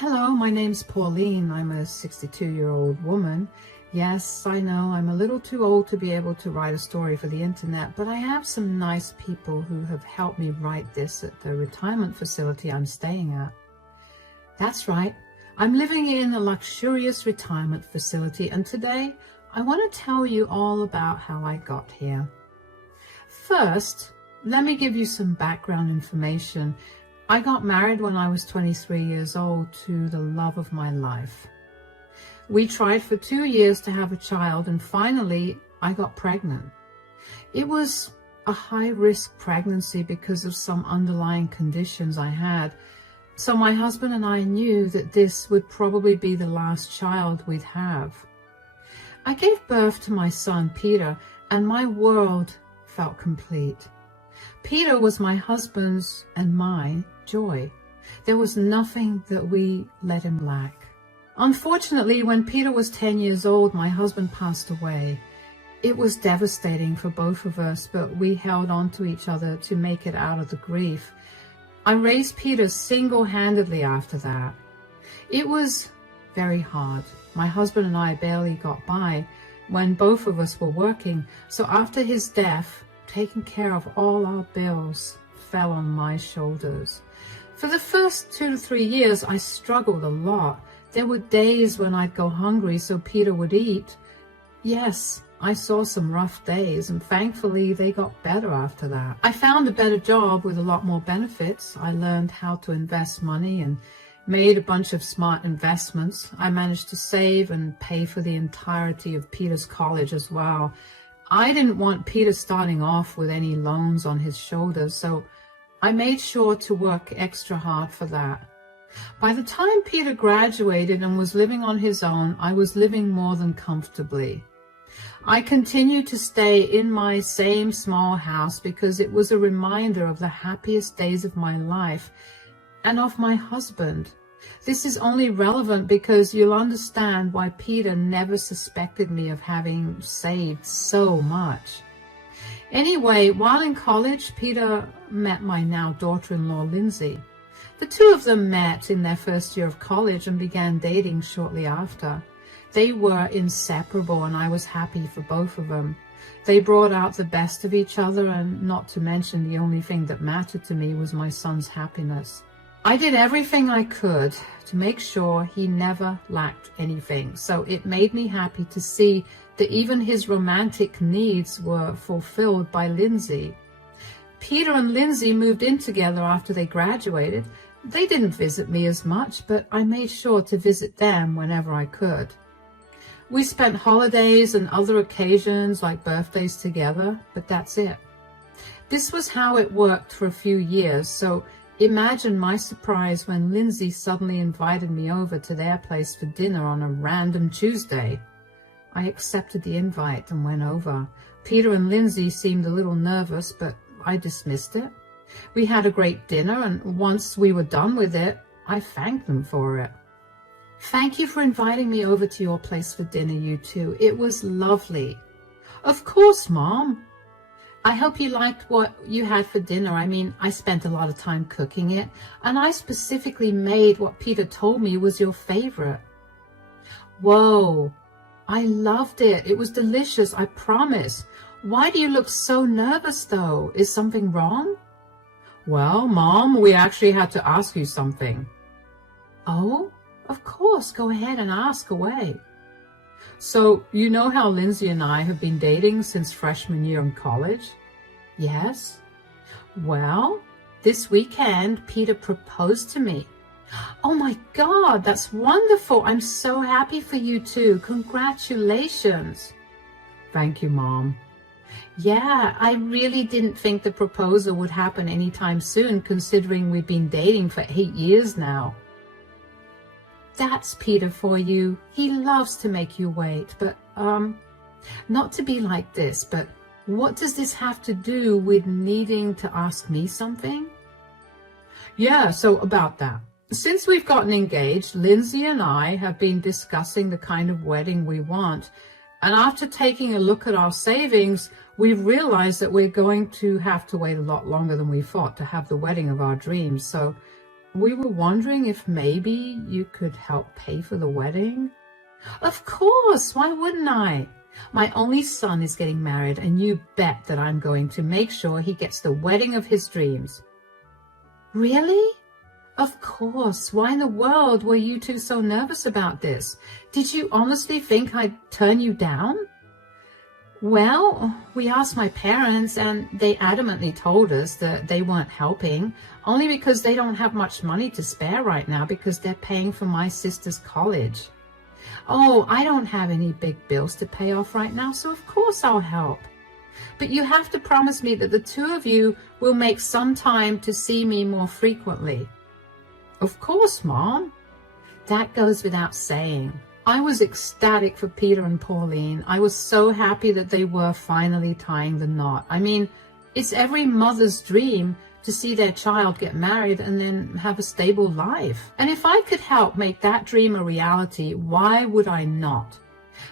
Hello, my name's Pauline. I'm a 62-year-old woman. Yes, I know I'm a little too old to be able to write a story for the internet, but I have some nice people who have helped me write this at the retirement facility I'm staying at. That's right, I'm living in a luxurious retirement facility, and today I want to tell you all about how I got here. First, let me give you some background information. I got married when I was 23 years old to the love of my life. We tried for 2 years to have a child, and finally I got pregnant. It was a high-risk pregnancy because of some underlying conditions I had. So my husband and I knew that this would probably be the last child we'd have. I gave birth to my son, Peter, and my world felt complete. Peter was my husband's and my joy. There was nothing that we let him lack. Unfortunately, when Peter was 10 years old, my husband passed away. It was devastating for both of us, but we held on to each other to make it out of the grief. I raised Peter single-handedly after that. It was very hard. My husband and I barely got by when both of us were working, so after his death, taking care of all our bills fell on my shoulders. For the first 2 to 3 years, I struggled a lot. There were days when I'd go hungry so Peter would eat. Yes, I saw some rough days, and thankfully they got better after that. I found a better job with a lot more benefits. I learned how to invest money and made a bunch of smart investments. I managed to save and pay for the entirety of Peter's college as well. I didn't want Peter starting off with any loans on his shoulders, so I made sure to work extra hard for that. By the time Peter graduated and was living on his own, I was living more than comfortably. I continued to stay in my same small house because it was a reminder of the happiest days of my life and of my husband. This is only relevant because you'll understand why Peter never suspected me of having saved so much. Anyway, while in college, Peter met my now daughter-in-law, Lindsay. The two of them met in their first year of college and began dating shortly after. They were inseparable, and I was happy for both of them. They brought out the best of each other, and not to mention the only thing that mattered to me was my son's happiness. I did everything I could to make sure he never lacked anything, so it made me happy to see that even his romantic needs were fulfilled by Lindsay. Peter and Lindsay moved in together after they graduated. They didn't visit me as much, but I made sure to visit them whenever I could. We spent holidays and other occasions like birthdays together, but that's it. This was how it worked for a few years, so imagine my surprise when Lindsay suddenly invited me over to their place for dinner on a random Tuesday. I accepted the invite and went over. Peter and Lindsay seemed a little nervous, but I dismissed it. We had a great dinner, and once we were done with it, I thanked them for it. Thank you for inviting me over to your place for dinner, you two. It was lovely. Of course, Mom. I hope you liked what you had for dinner. I mean, I spent a lot of time cooking it, and I specifically made what Peter told me was your favorite. Whoa, I loved it. It was delicious, I promise. Why do you look so nervous, though? Is something wrong? Well, Mom, we actually had to ask you something. Oh, of course. Go ahead and ask away. So, you know how Lindsay and I have been dating since freshman year in college? Yes. Well, this weekend, Peter proposed to me. Oh my God, that's wonderful. I'm so happy for you two. Congratulations. Thank you, Mom. Yeah, I really didn't think the proposal would happen anytime soon, considering we've been dating for 8 years now. That's Peter for you. He loves to make you wait, but, not to be like this, but what does this have to do with needing to ask me something? Yeah, so about that. Since we've gotten engaged, Lindsay and I have been discussing the kind of wedding we want, and after taking a look at our savings, we've realized that we're going to have to wait a lot longer than we thought to have the wedding of our dreams, so we were wondering if maybe you could help pay for the wedding. Of course, why wouldn't I? My only son is getting married, and you bet that I'm going to make sure he gets the wedding of his dreams. Really? Of course. Why in the world were you two so nervous about this? Did you honestly think I'd turn you down? Well, we asked my parents, and they adamantly told us that they weren't helping, only because they don't have much money to spare right now because they're paying for my sister's college. Oh, I don't have any big bills to pay off right now, so of course I'll help. But you have to promise me that the two of you will make some time to see me more frequently. Of course, Mom. That goes without saying. I was ecstatic for Peter and Pauline. I was so happy that they were finally tying the knot. I mean, it's every mother's dream to see their child get married and then have a stable life. And if I could help make that dream a reality, why would I not?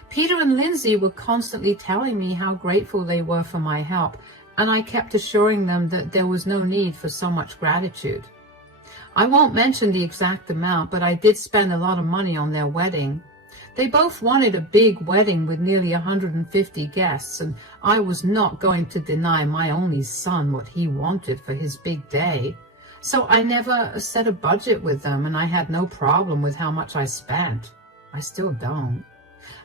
Peter and Lindsay were constantly telling me how grateful they were for my help, and I kept assuring them that there was no need for so much gratitude. I won't mention the exact amount, but I did spend a lot of money on their wedding. They both wanted a big wedding with nearly 150 guests, and I was not going to deny my only son what he wanted for his big day. So I never set a budget with them, and I had no problem with how much I spent. I still don't.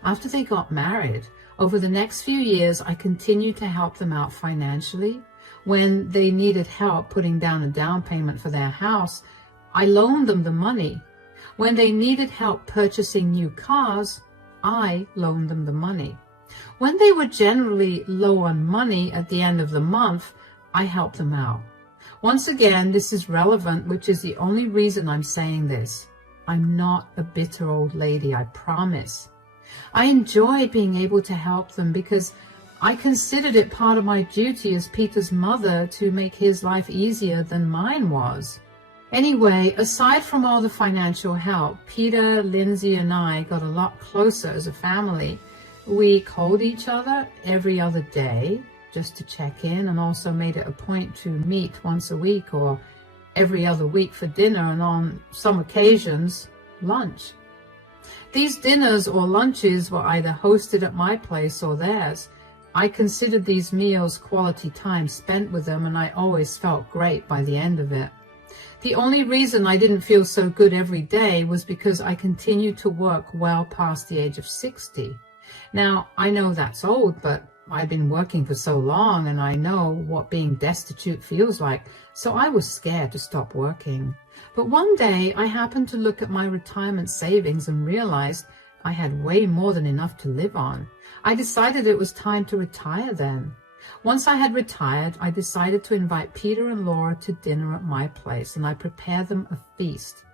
After they got married, over the next few years, I continued to help them out financially. When they needed help putting down a down payment for their house, I loaned them the money. When they needed help purchasing new cars, I loaned them the money. When they were generally low on money at the end of the month, I helped them out. Once again, this is relevant, which is the only reason I'm saying this. I'm not a bitter old lady, I promise. I enjoy being able to help them because I considered it part of my duty as Peter's mother to make his life easier than mine was. Anyway, aside from all the financial help, Peter, Lindsay, and I got a lot closer as a family. We called each other every other day just to check in, and also made it a point to meet once a week or every other week for dinner, and on some occasions, lunch. These dinners or lunches were either hosted at my place or theirs. I considered these meals quality time spent with them, and I always felt great by the end of it. The only reason I didn't feel so good every day was because I continued to work well past the age of 60. Now, I know that's old, but I've been working for so long, and I know what being destitute feels like, so I was scared to stop working. But one day, I happened to look at my retirement savings and realized I had way more than enough to live on. I decided it was time to retire then. Once I had retired, I decided to invite Peter and Laura to dinner at my place, and I prepared them a feast.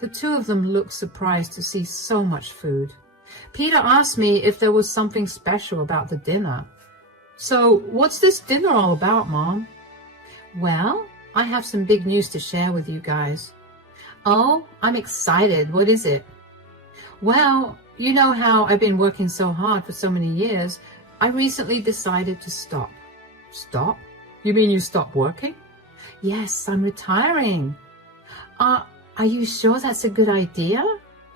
The two of them looked surprised to see so much food. Peter asked me if there was something special about the dinner. So, what's this dinner all about, Mom? Well, I have some big news to share with you guys. Oh, I'm excited. What is it? Well, you know how I've been working so hard for so many years. I recently decided to stop. Stop? You mean you stopped working? Yes, I'm retiring. Are you sure that's a good idea?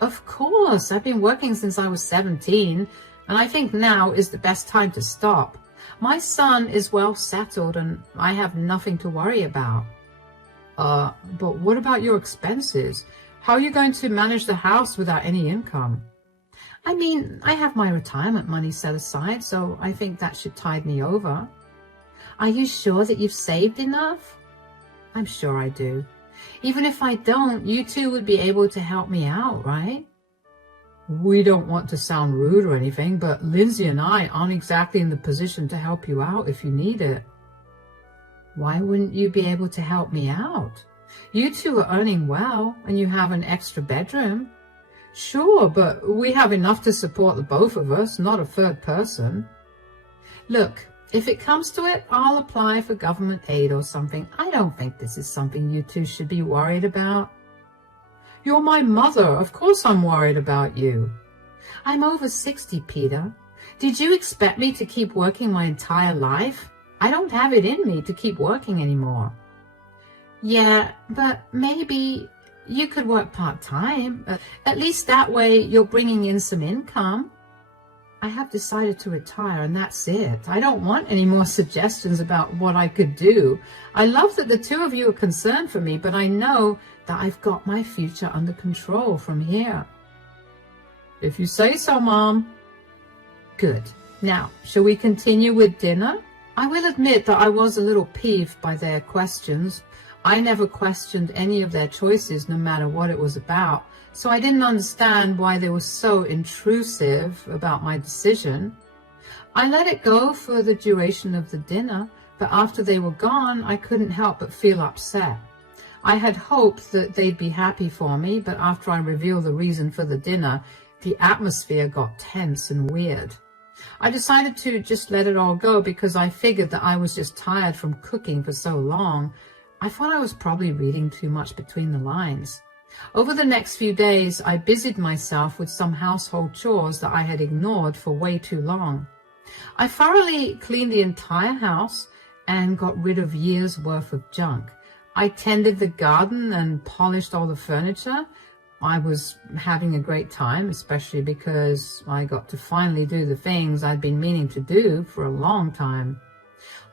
Of course. I've been working since I was 17, and I think now is the best time to stop. My son is well settled, and I have nothing to worry about. But what about your expenses? How are you going to manage the house without any income? I mean, I have my retirement money set aside, so I think that should tide me over. Are you sure that you've saved enough? I'm sure I do. Even if I don't, you two would be able to help me out, right? We don't want to sound rude or anything, but Lindsay and I aren't exactly in the position to help you out if you need it. Why wouldn't you be able to help me out? You two are earning well, and you have an extra bedroom. Sure, but we have enough to support the both of us, not a third person. Look, if it comes to it, I'll apply for government aid or something. I don't think this is something you two should be worried about. You're my mother. Of course I'm worried about you. I'm over 60, Peter. Did you expect me to keep working my entire life? I don't have it in me to keep working anymore. Yeah, but maybe You could work part-time. At least that way you're bringing in some income. I have decided to retire, and that's it. I don't want any more suggestions about what I could do. I love that the two of you are concerned for me, but I know that I've got my future under control from here. If you say so, Mom. Good. Now, shall we continue with dinner? I will admit that I was a little peeved by their questions. I never questioned any of their choices, no matter what it was about, so I didn't understand why they were so intrusive about my decision. I let it go for the duration of the dinner, but after they were gone, I couldn't help but feel upset. I had hoped that they'd be happy for me, but after I revealed the reason for the dinner, the atmosphere got tense and weird. I decided to just let it all go because I figured that I was just tired from cooking for so long. I thought I was probably reading too much between the lines. Over the next few days, I busied myself with some household chores that I had ignored for way too long. I thoroughly cleaned the entire house and got rid of years' worth of junk. I tended the garden and polished all the furniture. I was having a great time, especially because I got to finally do the things I'd been meaning to do for a long time.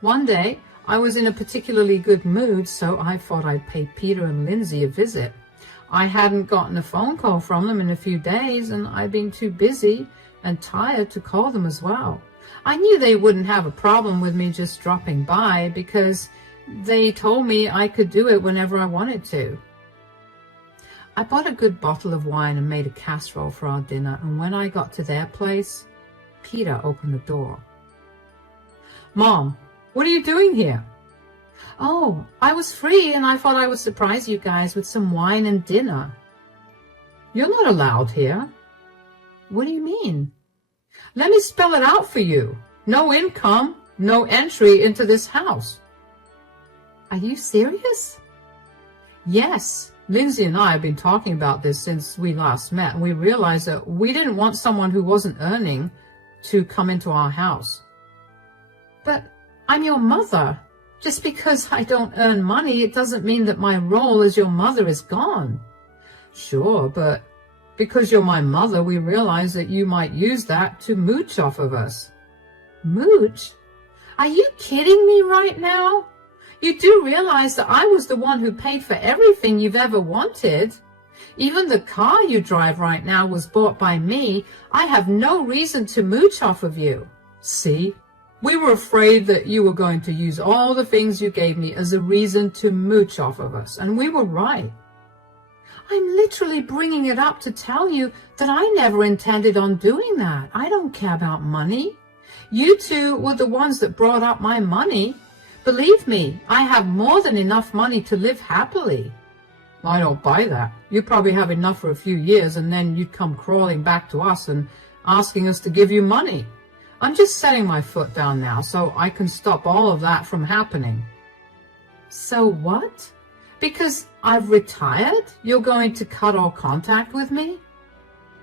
One day, I was in a particularly good mood, so I thought I'd pay Peter and Lindsay a visit. I hadn't gotten a phone call from them in a few days, and I'd been too busy and tired to call them as well. I knew they wouldn't have a problem with me just dropping by because they told me I could do it whenever I wanted to. I bought a good bottle of wine and made a casserole for our dinner, and when I got to their place, Peter opened the door. Mom, what are you doing here? Oh, I was free and I thought I would surprise you guys with some wine and dinner. You're not allowed here. What do you mean? Let me spell it out for you. No income, no entry into this house. Are you serious? Yes. Lindsay and I have been talking about this since we last met, and we realized that we didn't want someone who wasn't earning to come into our house. But I'm your mother. Just because I don't earn money, it doesn't mean that my role as your mother is gone. Sure, but because you're my mother, we realize that you might use that to mooch off of us. Mooch? Are you kidding me right now? You do realize that I was the one who paid for everything you've ever wanted. Even the car you drive right now was bought by me. I have no reason to mooch off of you. See? We were afraid that you were going to use all the things you gave me as a reason to mooch off of us, and we were right. I'm literally bringing it up to tell you that I never intended on doing that. I don't care about money. You two were the ones that brought up my money. Believe me, I have more than enough money to live happily. I don't buy that. You probably have enough for a few years, and then you'd come crawling back to us and asking us to give you money. I'm just setting my foot down now so I can stop all of that from happening. So what? Because I've retired, you're going to cut all contact with me?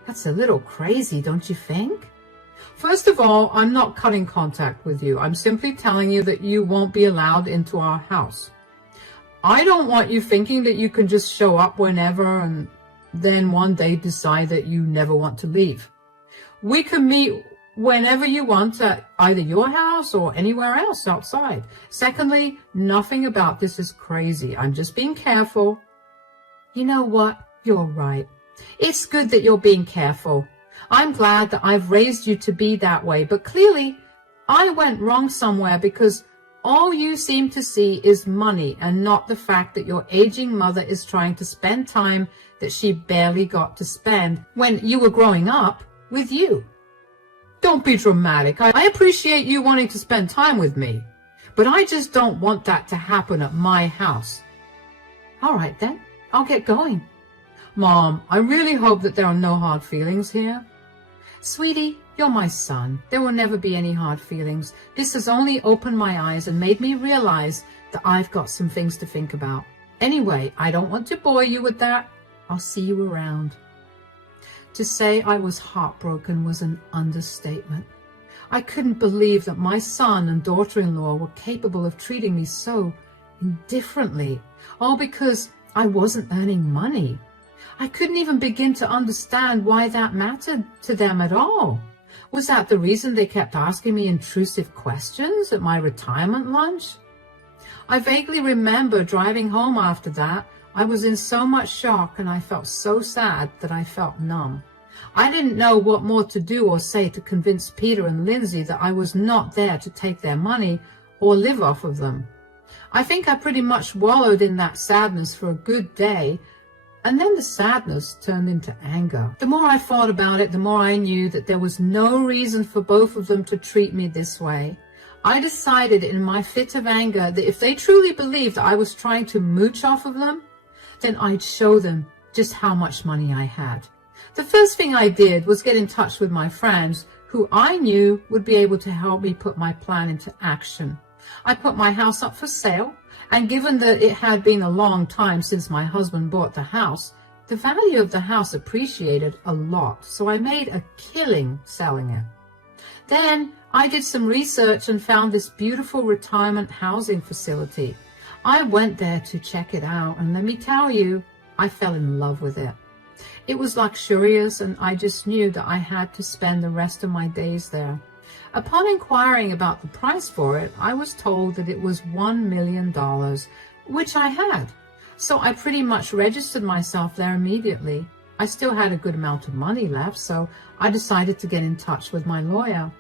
That's a little crazy, don't you think? First of all, I'm not cutting contact with you. I'm simply telling you that you won't be allowed into our house. I don't want you thinking that you can just show up whenever and then one day decide that you never want to leave. We can meet whenever you want at either your house or anywhere else outside. Secondly, nothing about this is crazy. I'm just being careful. You know what? You're right. It's good that you're being careful. I'm glad that I've raised you to be that way, but clearly I went wrong somewhere because all you seem to see is money and not the fact that your aging mother is trying to spend time that she barely got to spend when you were growing up with you. Don't be dramatic. I appreciate you wanting to spend time with me, but I just don't want that to happen at my house. All right then, I'll get going. Mom, I really hope that there are no hard feelings here. Sweetie, you're my son. There will never be any hard feelings. This has only opened my eyes and made me realize that I've got some things to think about. Anyway, I don't want to bore you with that. I'll see you around. To say I was heartbroken was an understatement. I couldn't believe that my son and daughter-in-law were capable of treating me so indifferently, all because I wasn't earning money. I couldn't even begin to understand why that mattered to them at all. Was that the reason they kept asking me intrusive questions at my retirement lunch? I vaguely remember driving home after that. I was in so much shock and I felt so sad that I felt numb. I didn't know what more to do or say to convince Peter and Lindsay that I was not there to take their money or live off of them. I think I pretty much wallowed in that sadness for a good day, and then the sadness turned into anger. The more I thought about it, the more I knew that there was no reason for both of them to treat me this way. I decided in my fit of anger that if they truly believed that I was trying to mooch off of them, then I'd show them just how much money I had. The first thing I did was get in touch with my friends who I knew would be able to help me put my plan into action. I put my house up for sale, and given that it had been a long time since my husband bought the house, the value of the house appreciated a lot, so I made a killing selling it. Then I did some research and found this beautiful retirement housing facility. I went there to check it out, and let me tell you, I fell in love with it. It was luxurious, and I just knew that I had to spend the rest of my days there. Upon inquiring about the price for it, I was told that it was $1 million, which I had. So I pretty much registered myself there immediately. I still had a good amount of money left, so I decided to get in touch with my lawyer.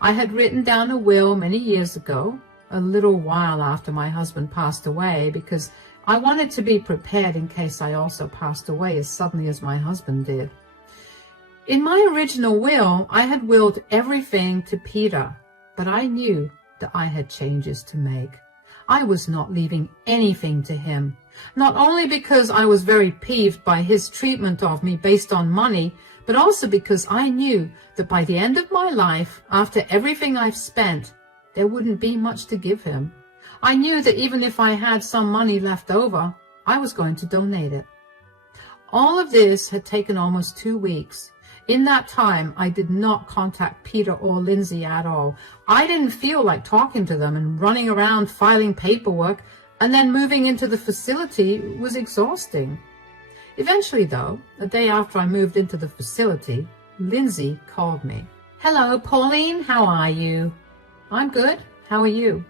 I had written down a will many years ago, a little while after my husband passed away, because I wanted to be prepared in case I also passed away as suddenly as my husband did. In my original will, I had willed everything to Peter, but I knew that I had changes to make. I was not leaving anything to him, not only because I was very peeved by his treatment of me based on money, but also because I knew that by the end of my life, after everything I've spent, there wouldn't be much to give him. I knew that even if I had some money left over, I was going to donate it. All of this had taken almost 2 weeks. In that time, I did not contact Peter or Lindsay at all. I didn't feel like talking to them, and running around filing paperwork and then moving into the facility was exhausting. Eventually, though, a day after I moved into the facility, Lindsay called me. "Hello, Pauline, how are you?" "I'm good. How are you?"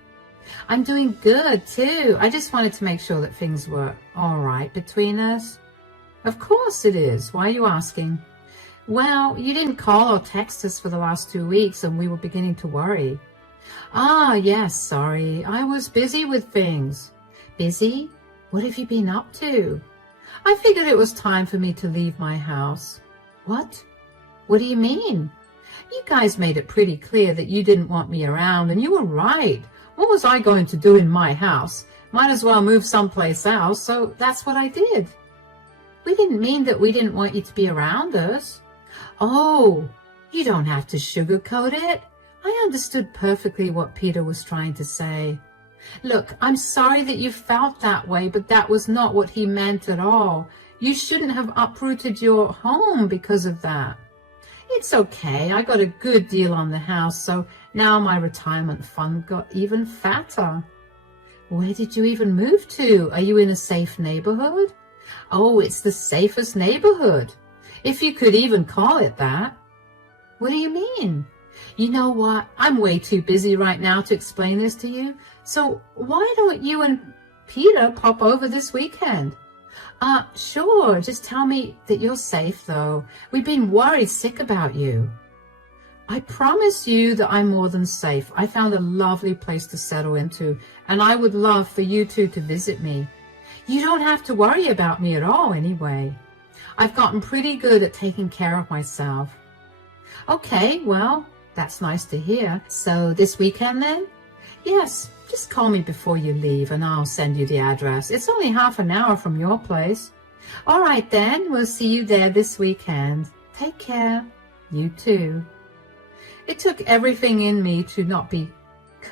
"I'm doing good, too. I just wanted to make sure that things were all right between us." "Of course it is. Why are you asking?" "Well, you didn't call or text us for the last 2 weeks, and we were beginning to worry." "Ah, yes, sorry. I was busy with things." "Busy? What have you been up to?" "I figured it was time for me to leave my house." "What? What do you mean? You guys made it pretty clear that you didn't want me around, and you were right. What was I going to do in my house? Might as well move someplace else, so that's what I did." "We didn't mean that we didn't want you to be around us." "Oh, you don't have to sugarcoat it. I understood perfectly what Peter was trying to say. Look, I'm sorry that you felt that way, but that was not what he meant at all. You shouldn't have uprooted your home because of that." "It's okay. I got a good deal on the house, so now my retirement fund got even fatter." "Where did you even move to? Are you in a safe neighborhood?" "Oh, it's the safest neighborhood, if you could even call it that." "What do you mean?" "You know what? I'm way too busy right now to explain this to you. So why don't you and Peter pop over this weekend?" Sure. Just tell me that you're safe, though. We've been worried sick about you." "I promise you that I'm more than safe. I found a lovely place to settle into, and I would love for you two to visit me. You don't have to worry about me at all anyway. I've gotten pretty good at taking care of myself." "Okay, well, that's nice to hear. So this weekend then?" "Yes, just call me before you leave and I'll send you the address. It's only half an hour from your place." "All right then, we'll see you there this weekend. Take care." "You too." It took everything in me to not be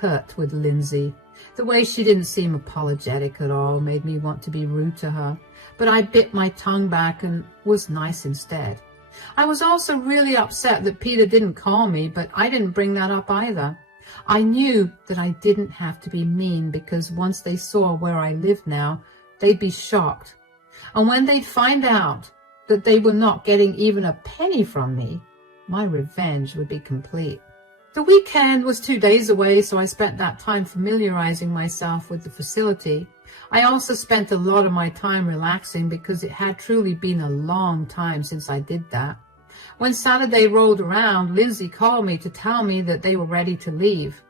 curt with Lindsay. The way she didn't seem apologetic at all made me want to be rude to her, but I bit my tongue back and was nice instead. I was also really upset that Peter didn't call me, but I didn't bring that up either. I knew that I didn't have to be mean, because once they saw where I lived now, they'd be shocked And when they'd find out that they were not getting even a penny from me, my revenge would be complete. The weekend was 2 days away, so I spent that time familiarizing myself with the facility. I also spent a lot of my time relaxing because it had truly been a long time since I did that. When Saturday rolled around, Lindsay called me to tell me that they were ready to leave.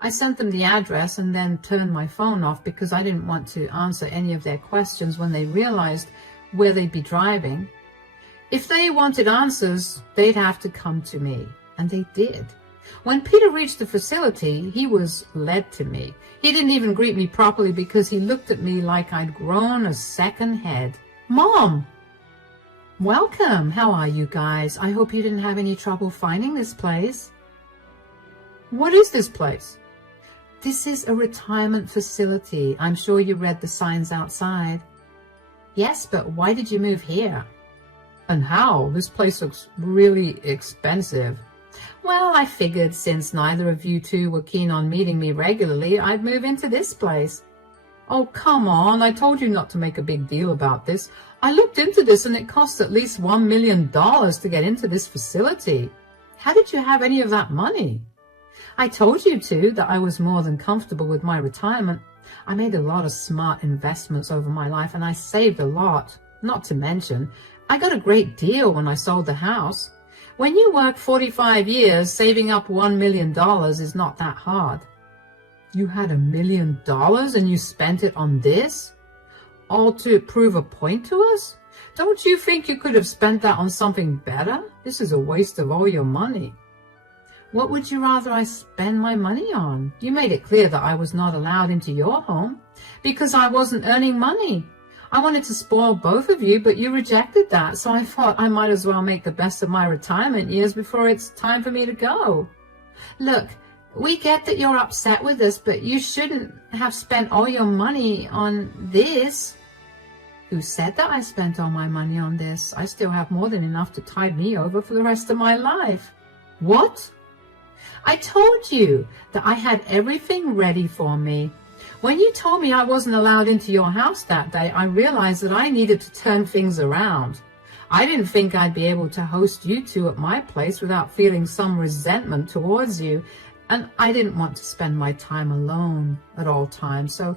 I sent them the address and then turned my phone off because I didn't want to answer any of their questions when they realized where they'd be driving. If they wanted answers, they'd have to come to me, and they did. When Peter reached the facility, he was led to me. He didn't even greet me properly because he looked at me like I'd grown a second head. Mom! Welcome! How are you guys? I hope you didn't have any trouble finding this place. What is this place? This is a retirement facility. I'm sure you read the signs outside. Yes, but why did you move here? And how? This place looks really expensive. Well, I figured since neither of you two were keen on meeting me regularly, I'd move into this place. Oh, come on. I told you not to make a big deal about this. I looked into this and it costs at least $1 million to get into this facility. How did you have any of that money? I told you two that I was more than comfortable with my retirement. I made a lot of smart investments over my life and I saved a lot. Not to mention, I got a great deal when I sold the house. When you work 45 years, saving up $1 million is not that hard. You had $1 million and you spent it on this? All to prove a point to us? Don't you think you could have spent that on something better? This is a waste of all your money. What would you rather I spend my money on? You made it clear that I was not allowed into your home because I wasn't earning money. I wanted to spoil both of you, but you rejected that, so I thought I might as well make the best of my retirement years before it's time for me to go. Look, we get that you're upset with us, but you shouldn't have spent all your money on this. Who said that I spent all my money on this? I still have more than enough to tide me over for the rest of my life. What? I told you that I had everything ready for me. When you told me I wasn't allowed into your house that day, I realized that I needed to turn things around. I didn't think I'd be able to host you two at my place without feeling some resentment towards you, and I didn't want to spend my time alone at all times, so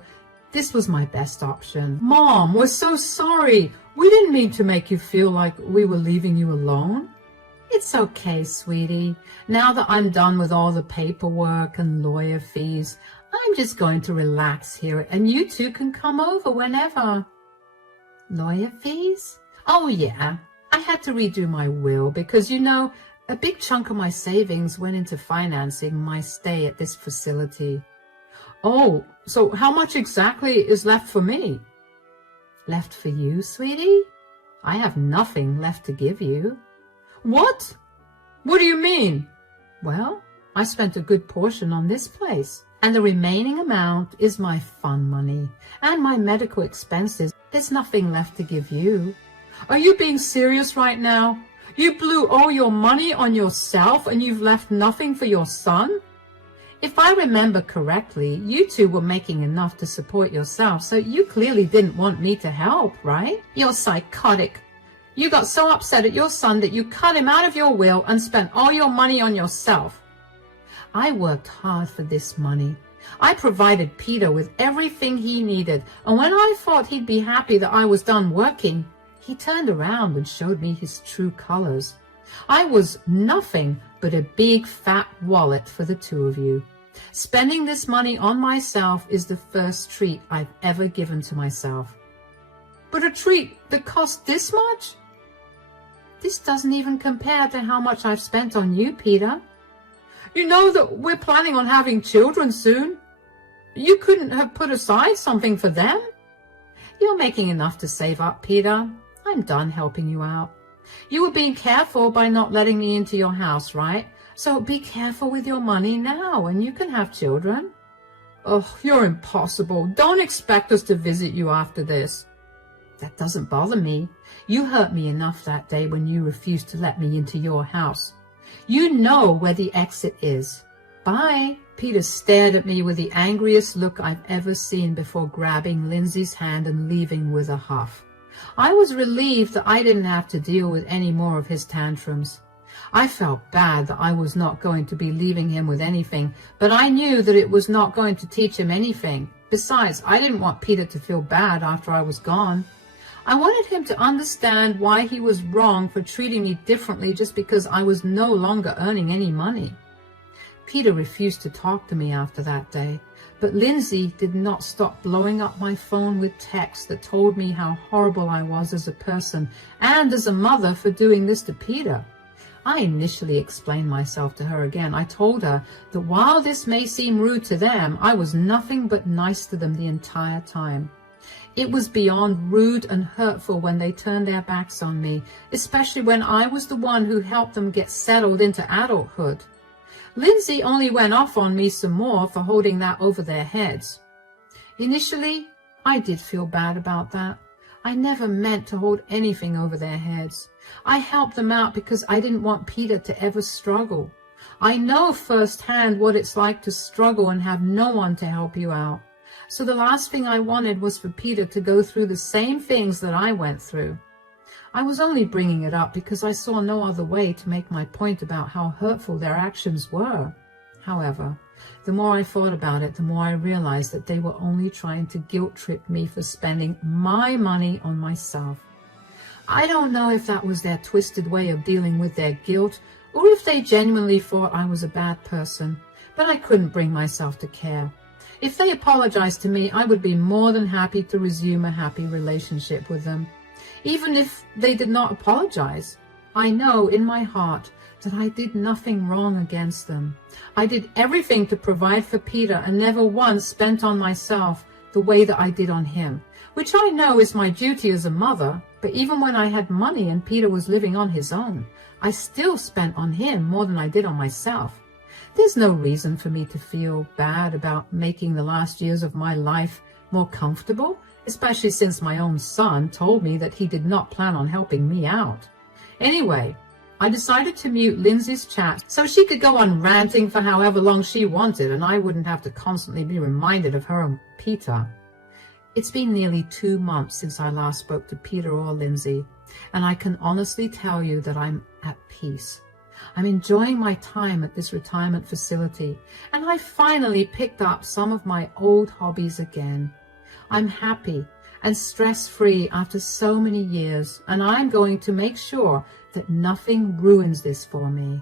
this was my best option. Mom, we're so sorry. We didn't mean to make you feel like we were leaving you alone. It's okay, sweetie. Now that I'm done with all the paperwork and lawyer fees, I'm just going to relax here and you two can come over whenever. Lawyer fees? Oh yeah, I had to redo my will because, you know, a big chunk of my savings went into financing my stay at this facility. Oh, so how much exactly is left for me? Left for you, sweetie? I have nothing left to give you. What? What do you mean? Well, I spent a good portion on this place, and the remaining amount is my fun money and my medical expenses. There's nothing left to give you. Are you being serious right now? You blew all your money on yourself and you've left nothing for your son? If I remember correctly, you two were making enough to support yourself, so you clearly didn't want me to help, right? You're psychotic. You got so upset at your son that you cut him out of your will and spent all your money on yourself. I worked hard for this money. I provided Peter with everything he needed, and when I thought he'd be happy that I was done working, he turned around and showed me his true colors. I was nothing but a big fat wallet for the two of you. Spending this money on myself is the first treat I've ever given to myself. But a treat that cost this much? This doesn't even compare to how much I've spent on you, Peter. You know that we're planning on having children soon. You couldn't have put aside something for them? You're making enough to save up, Peter. I'm done helping you out. You were being careful by not letting me into your house, right? So be careful with your money now and you can have children. Oh, you're impossible. Don't expect us to visit you after this. That doesn't bother me. You hurt me enough that day when you refused to let me into your house. You know where the exit is. Bye. Peter stared at me with the angriest look I've ever seen before grabbing Lindsay's hand and leaving with a huff. I was relieved that I didn't have to deal with any more of his tantrums. I felt bad that I was not going to be leaving him with anything, but I knew that it was not going to teach him anything. Besides, I didn't want Peter to feel bad after I was gone. I wanted him to understand why he was wrong for treating me differently just because I was no longer earning any money. Peter refused to talk to me after that day, but Lindsay did not stop blowing up my phone with texts that told me how horrible I was as a person and as a mother for doing this to Peter. I initially explained myself to her again. I told her that while this may seem rude to them, I was nothing but nice to them the entire time. It was beyond rude and hurtful when they turned their backs on me, especially when I was the one who helped them get settled into adulthood. Lindsay only went off on me some more for holding that over their heads. Initially, I did feel bad about that. I never meant to hold anything over their heads. I helped them out because I didn't want Peter to ever struggle. I know firsthand what it's like to struggle and have no one to help you out. So the last thing I wanted was for Peter to go through the same things that I went through. I was only bringing it up because I saw no other way to make my point about how hurtful their actions were. However, the more I thought about it, the more I realized that they were only trying to guilt-trip me for spending my money on myself. I don't know if that was their twisted way of dealing with their guilt, or if they genuinely thought I was a bad person, but I couldn't bring myself to care. If they apologized to me, I would be more than happy to resume a happy relationship with them. Even if they did not apologize, I know in my heart that I did nothing wrong against them. I did everything to provide for Peter and never once spent on myself the way that I did on him, which I know is my duty as a mother, but even when I had money and Peter was living on his own, I still spent on him more than I did on myself. There's no reason for me to feel bad about making the last years of my life more comfortable, especially since my own son told me that he did not plan on helping me out. Anyway, I decided to mute Lindsay's chat so she could go on ranting for however long she wanted and I wouldn't have to constantly be reminded of her and Peter. It's been nearly 2 months since I last spoke to Peter or Lindsay, and I can honestly tell you that I'm at peace. I'm enjoying my time at this retirement facility, and I finally picked up some of my old hobbies again. I'm happy and stress-free after so many years, and I'm going to make sure that nothing ruins this for me.